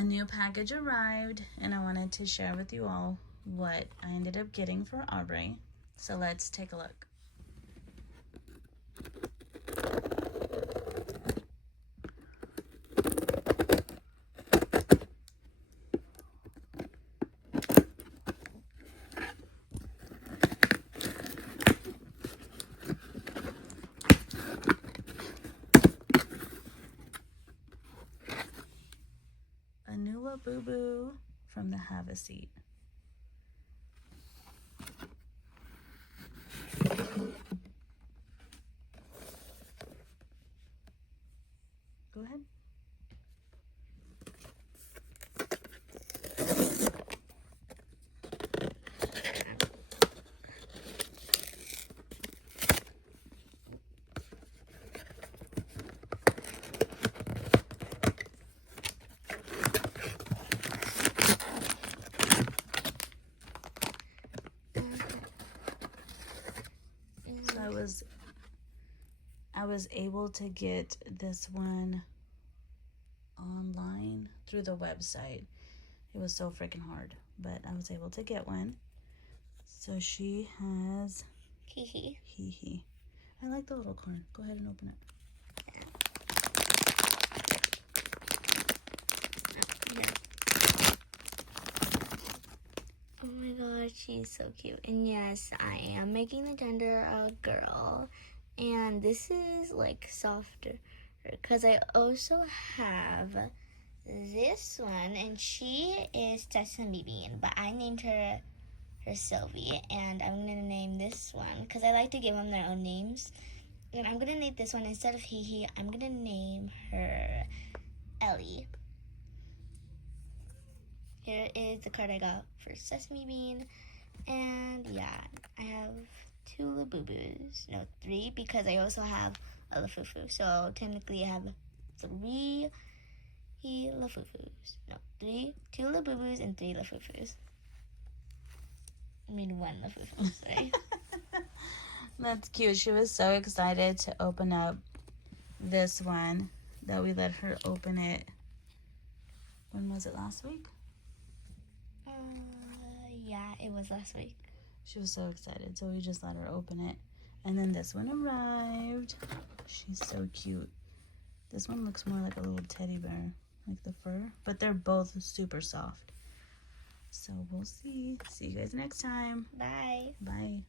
A new package arrived, and I wanted to share with you all what I ended up getting for Aubrey. So let's take a look. A new Labubu from the Have a Seat. Go ahead. So I was able to get this one online through the website. It was so freaking hard, but I was able to get one. So she has Hee hee. I like the little corn. Go ahead and open it. Oh my gosh, she's so cute. And yes, I am making the gender a girl. And this is like softer because I also have this one, and she is Sesame Bean, but I named her Sylvie, and I'm gonna name this one because I like to give them their own names. And I'm gonna name this one, instead of Hee, I'm gonna name her Ellie. Here is the card I got for Sesame Bean. And yeah, I have 2 Labubus. No, 3, because I also have a Lafufu. So technically I have 3 Lafufus. No, 2 Labubus and 3 Lafufus. I mean 1 Lafufu, sorry. That's cute. She was so excited to open up this one that we let her open it. When was it? Last week? Yeah, it was last week. She was so excited, so we just let her open it. And then this one arrived. She's so cute. This one looks more like a little teddy bear, like the fur, but they're both super soft. So we'll see. See you guys next time. Bye. Bye.